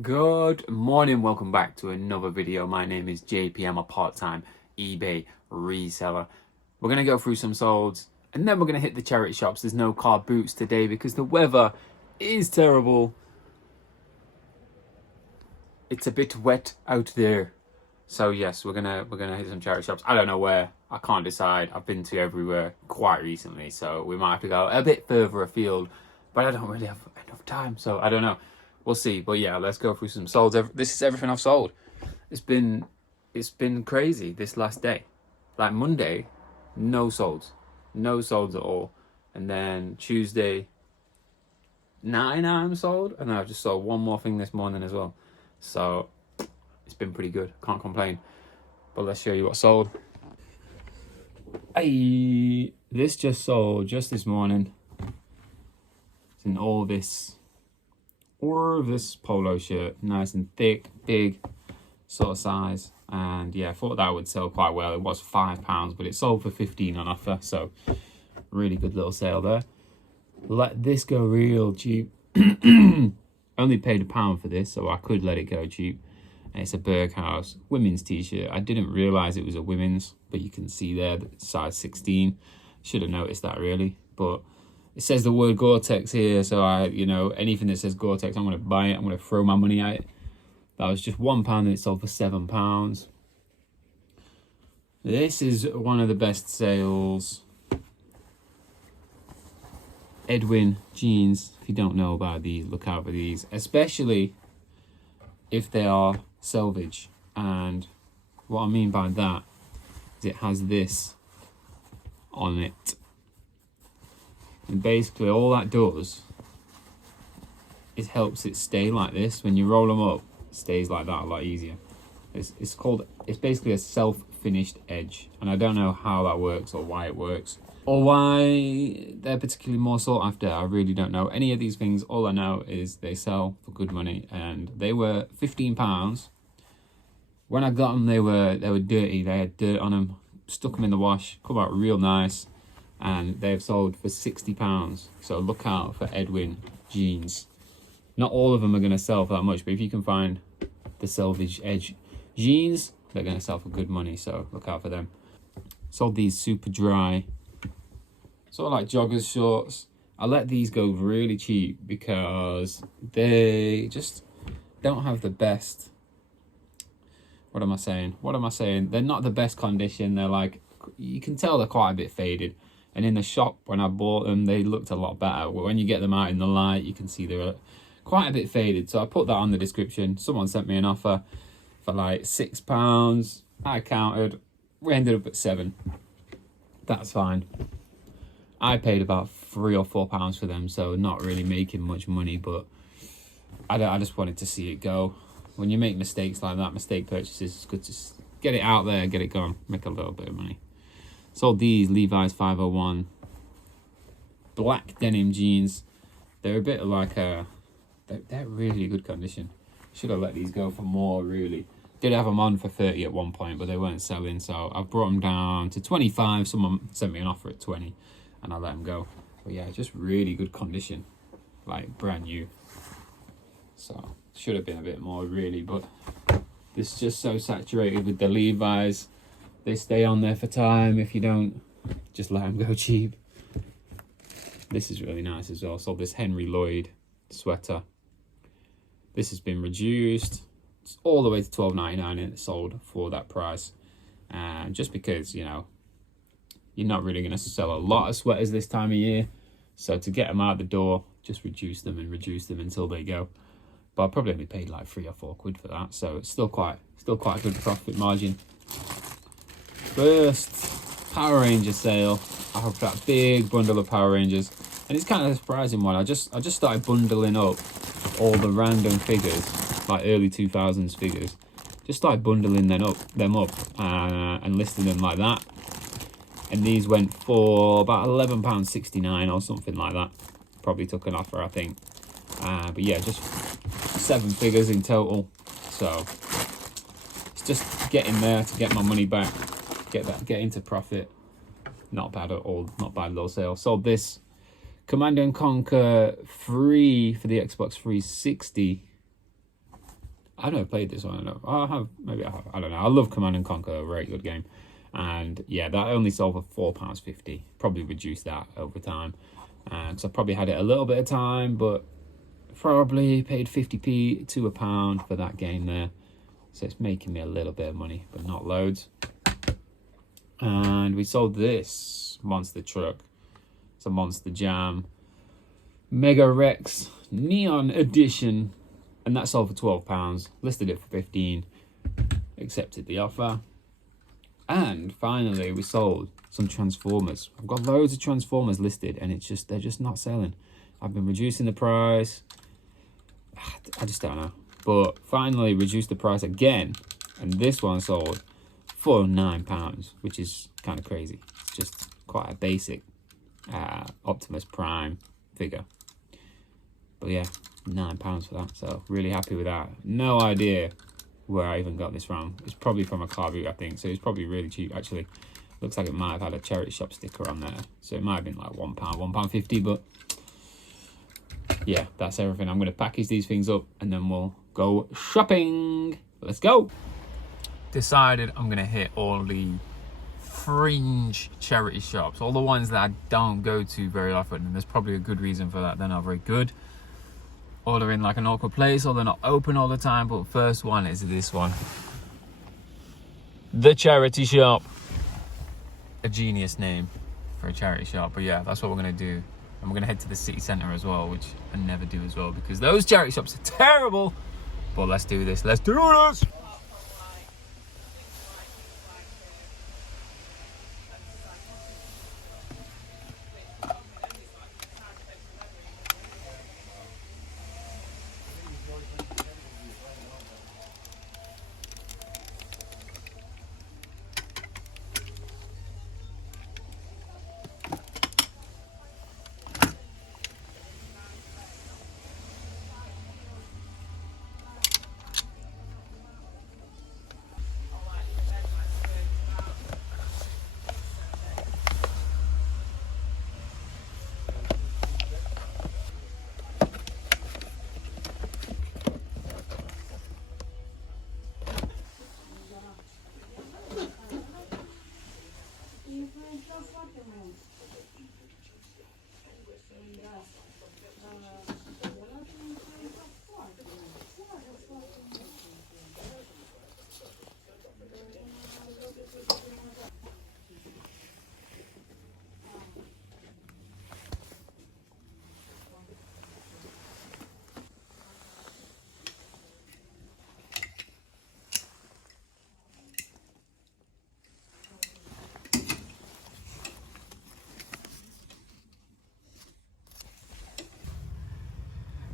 Good morning, welcome back to another video. My name is JP. I'm a part-time eBay reseller. We're going to go through some solds and then we're going to hit the charity shops. There's no car boots today because the weather is terrible. It's a bit wet out there. So yes, we're gonna hit some charity shops. I don't know where. I can't decide. I've been to everywhere quite recently, so we might have to go a bit further afield. But I don't really have enough time, so I don't know. We'll see. But yeah, let's go through some solds. This is everything I've sold. It's been crazy this last day. Like Monday, no solds at all. And then Tuesday, 9 items sold, and I just sold one more thing this morning as well. So it's been pretty good. Can't complain. But let's show you what sold. This just sold just this morning. It's in all this polo shirt, nice and thick, big sort of size. And yeah, I thought that would sell quite well. It was £5, but it sold for 15 on offer. So really good little sale there. Let this go real cheap. Only paid £1 for this, so I could let it go cheap. And it's a Berghaus women's t-shirt. I didn't realize it was a women's, but you can see there that it's size 16. Should have noticed that really, but it says the word Gore-Tex here, so anything that says Gore-Tex, I'm going to buy it. I'm going to throw my money at it. That was just £1 and it sold for £7. This is one of the best sales. Edwin jeans. If you don't know about these, look out for these, especially if they are selvage. And what I mean by that is it has this on it. And basically all that does is helps it stay like this. When you roll them up, it stays like that a lot easier. It's basically a self-finished edge. And I don't know how that works or why it works. Or why they're particularly more sought after. I really don't know any of these things. All I know is they sell for good money. And they were £15. When I got them, they were dirty. They had dirt on them. Stuck them in the wash. Come out real nice. And they've sold for £60. So look out for Edwin jeans. Not all of them are going to sell for that much, but if you can find the selvage edge jeans, they're going to sell for good money. So look out for them. Sold these super dry, sort of like joggers shorts. I let these go really cheap because they just don't have the best. What am I saying? They're not the best condition. They're like, you can tell they're quite a bit faded. And in the shop, when I bought them, they looked a lot better. When you get them out in the light, you can see they're quite a bit faded. So I put that on the description. Someone sent me an offer for like £6. I counted. We ended up at £7. That's fine. I paid about £3 or £4 for them, so not really making much money. But I just wanted to see it go. When you make mistakes like that, mistake purchases, it's good to get it out there, get it going, make a little bit of money. Sold these Levi's 501 black denim jeans. They're a bit like they're really good condition. Should have let these go for more really. Did have them on for 30 at one point, but they weren't selling, so I've brought them down to 25. Someone sent me an offer at 20 and I let them go. But yeah, just really good condition, like brand new. So should have been a bit more really, but this is just so saturated with the Levi's. They stay on there for time. If you don't, just let them go cheap. This is really nice as well. Sold this Henry Lloyd sweater. This has been reduced. It's all the way to $12.99 and it's sold for that price. Just because, you're not really going to sell a lot of sweaters this time of year. So to get them out the door, just reduce them until they go. But I probably only paid like £3 or £4 for that. So it's still quite a good profit margin. First Power Ranger sale. I have that big bundle of Power Rangers, and it's kind of a surprising one. I just started bundling up all the random figures, like early 2000s figures. Just started bundling them up and listing them like that. And these went for about £11.69 or something like that. Probably took an offer, I think. But yeah, just 7 figures in total. So it's just getting there to get my money back. Get into profit. Not bad at all. Not bad little sale. Sold this Command & Conquer free for the Xbox 360 I've never played this one. I have, maybe I have. I don't know. I love Command and Conquer, a very good game. And yeah, that only sold for £4.50. Probably reduced that over time. Because I probably had it a little bit of time, but probably paid 50p to a pound for that game there. So it's making me a little bit of money, but not loads. And we sold this monster truck. It's a Monster Jam Mega Rex Neon Edition. And that sold for £12. Listed it for 15. Accepted the offer. And finally, we sold some Transformers. I've got loads of Transformers listed, and they're just not selling. I've been reducing the price. I just don't know. But finally reduced the price again, and this one sold for £9, which is kind of crazy. It's just quite a basic Optimus Prime figure. But yeah, £9 for that. So really happy with that. No idea where I even got this from. It's probably from a car boot, I think. So it's probably really cheap, actually. Looks like it might have had a charity shop sticker on there. So it might have been like £1, £1.50, but yeah, that's everything. I'm going to package these things up and then we'll go shopping. Let's go. Decided I'm going to hit all the fringe charity shops, all the ones that I don't go to very often, and there's probably a good reason for that. They're not very good, or they're in like an awkward place, or they're not open all the time. But first one is this one, the charity shop. A genius name for a charity shop, but yeah, that's what we're going to do. And we're going to head to the city centre as well, which I never do as well, because those charity shops are terrible. But let's do this. Let's do this.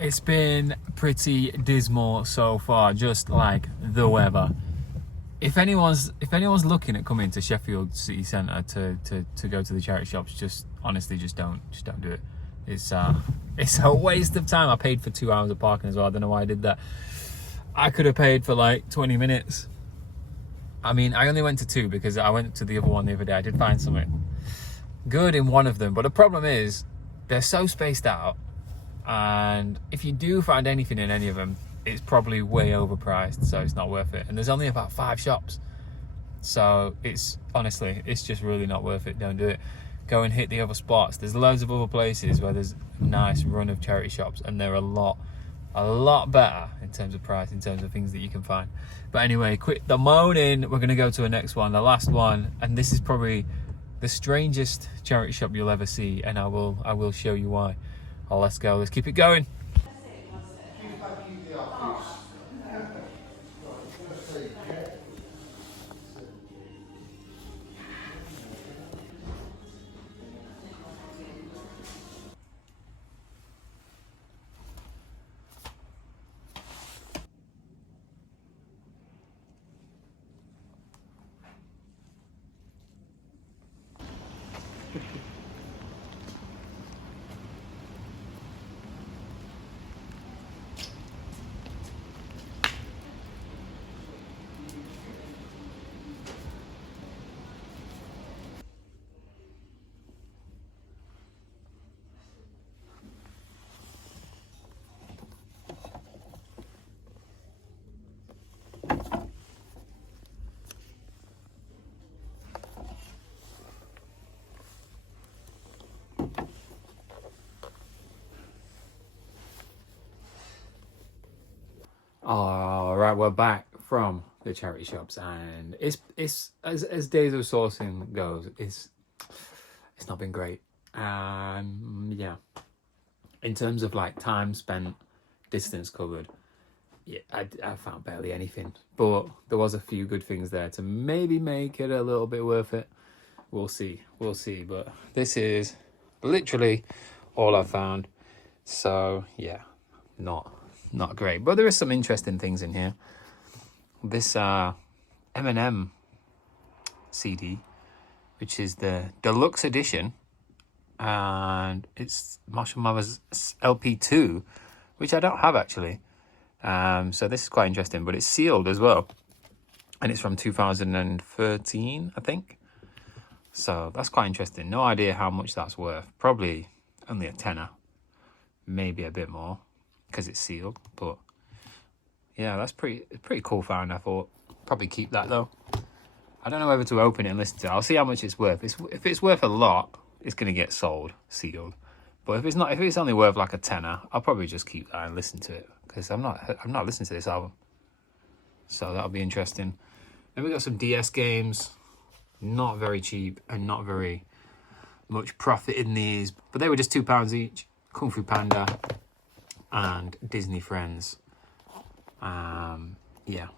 It's been pretty dismal so far, just like the weather. If anyone's looking at coming to Sheffield City Centre to go to the charity shops, just honestly just don't do it. It's a waste of time. I paid for 2 hours of parking as well. I don't know why I did that. I could have paid for like 20 minutes. I mean, I only went to 2 because I went to the other one the other day. I did find something good in one of them, but the problem is they're so spaced out. And if you do find anything in any of them, it's probably way overpriced, so it's not worth it. And there's only about 5 shops, so it's honestly, it's just really not worth it. Don't do it. Go and hit the other spots. There's loads of other places where there's a nice run of charity shops, and they're a lot better in terms of price, in terms of things that you can find. But anyway, quit the moaning. We're gonna go to the next one, the last one, and this is probably the strangest charity shop you'll ever see, and I will show you why. Oh, let's go. Let's keep it going. All right, we're back from the charity shops, and it's as days of sourcing goes, it's not been great. Yeah, in terms of like time spent, distance covered, yeah, I found barely anything, but there was a few good things there to maybe make it a little bit worth it. We'll see, but this is literally all I found. So yeah, not great, but there are some interesting things in here. This Eminem CD, which is the deluxe edition, and it's Marshall Mathers LP2, which I don't have actually. So this is quite interesting, but it's sealed as well, and it's from 2013, I think. So that's quite interesting. No idea how much that's worth. Probably only a tenner, maybe a bit more, because it's sealed. But yeah, that's pretty cool find. I thought probably keep that though. I don't know whether to open it and listen to it. I'll see how much it's worth. If it's worth a lot, it's gonna get sold sealed. But if it's not, if it's only worth like a tenner, I'll probably just keep that and listen to it, because I'm not listening to this album. So that'll be interesting. Then we got some DS games, not very cheap and not very much profit in these, but they were just £2 each. Kung Fu Panda and Disney Friends. Yeah,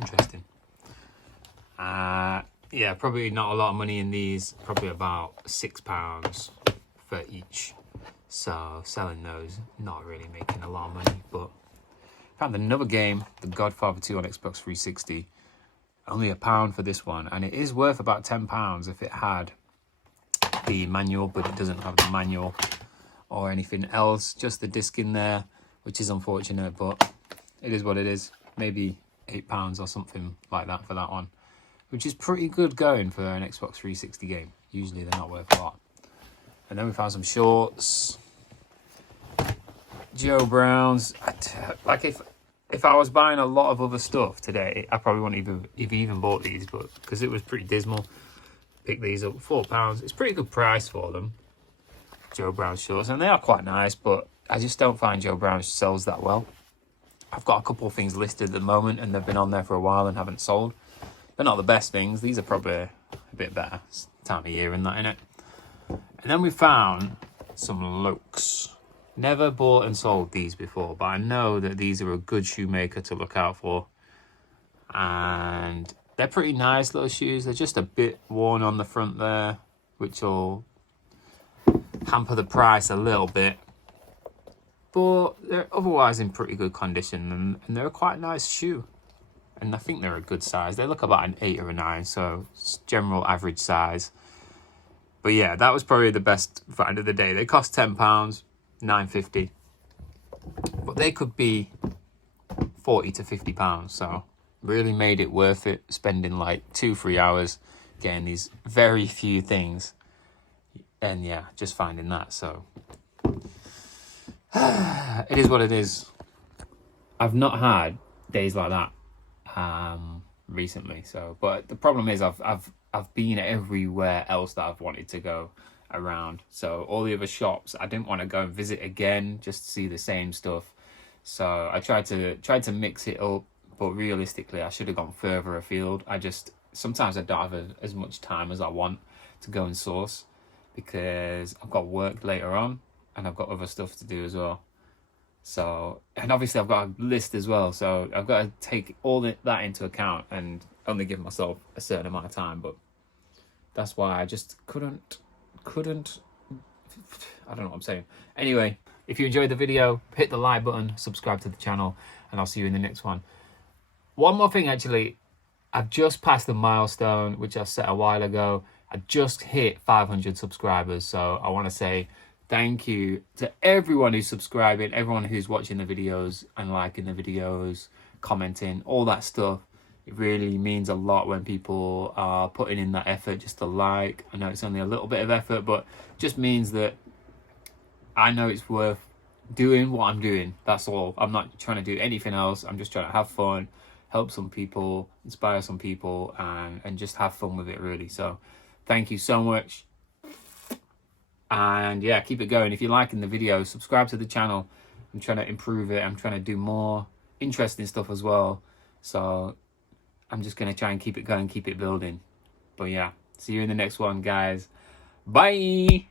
interesting. Yeah, probably not a lot of money in these. Probably about £6 for each. So selling those, not really making a lot of money. But found another game, The Godfather 2 on Xbox 360. Only £1 for this one, and it is worth about £10 if it had the manual, but it doesn't have the manual or anything else, just the disc in there, which is unfortunate, but it is what it is. Maybe £8 or something like that for that one, which is pretty good going for an Xbox 360 game. Usually they're not worth a lot. And then we found some shorts, Joe Brown's. Like if I was buying a lot of other stuff today, I probably wouldn't even bought these, but because it was pretty dismal, picked these up. £4. It's a pretty good price for them. Joe Brown shorts, and they are quite nice, but I just don't find Joe Brown sells that well. I've got a couple of things listed at the moment, and they've been on there for a while and haven't sold. They're not the best things. These are probably a bit better. It's time of year and that, innit? And then we found some Lokes. Never bought and sold these before, but I know that these are a good shoemaker to look out for. And they're pretty nice little shoes. They're just a bit worn on the front there, which will hamper the price a little bit. But they're otherwise in pretty good condition, and they're a quite nice shoe. And I think they're a good size. They look about an 8 or a 9, so it's general average size. But yeah, that was probably the best find of the day. They cost £10, £9.50. But they could be £40 to £50, so really made it worth it, spending like 2-3 hours getting these very few things. And yeah, just finding that, so it is what it is. I've not had days like that recently, so but the problem is I've been everywhere else that I've wanted to go around. So all the other shops I didn't want to go and visit again just to see the same stuff. So I tried to mix it up, but realistically I should have gone further afield. Sometimes I don't have as much time as I want to go and source, because I've got work later on and I've got other stuff to do as well. So, and obviously I've got a list as well, so I've got to take all that into account and only give myself a certain amount of time. But that's why I just couldn't, I don't know what I'm saying. Anyway, if you enjoyed the video, hit the like button, subscribe to the channel, and I'll see you in the next one. One more thing, actually, I've just passed the milestone, which I set a while ago. I just hit 500 subscribers, so I want to say thank you to everyone who's subscribing, everyone who's watching the videos and liking the videos, commenting, all that stuff. It really means a lot when people are putting in that effort just to like. I know it's only a little bit of effort, but it just means that I know it's worth doing what I'm doing. That's all. I'm not trying to do anything else. I'm just trying to have fun, help some people, inspire some people, and just have fun with it, really. So thank you so much. And yeah, keep it going. If you're liking the video, subscribe to the channel, I'm trying to improve it. I'm trying to do more interesting stuff as well. So I'm just going to try and keep it going, keep it building. But yeah, see you in the next one, guys. Bye.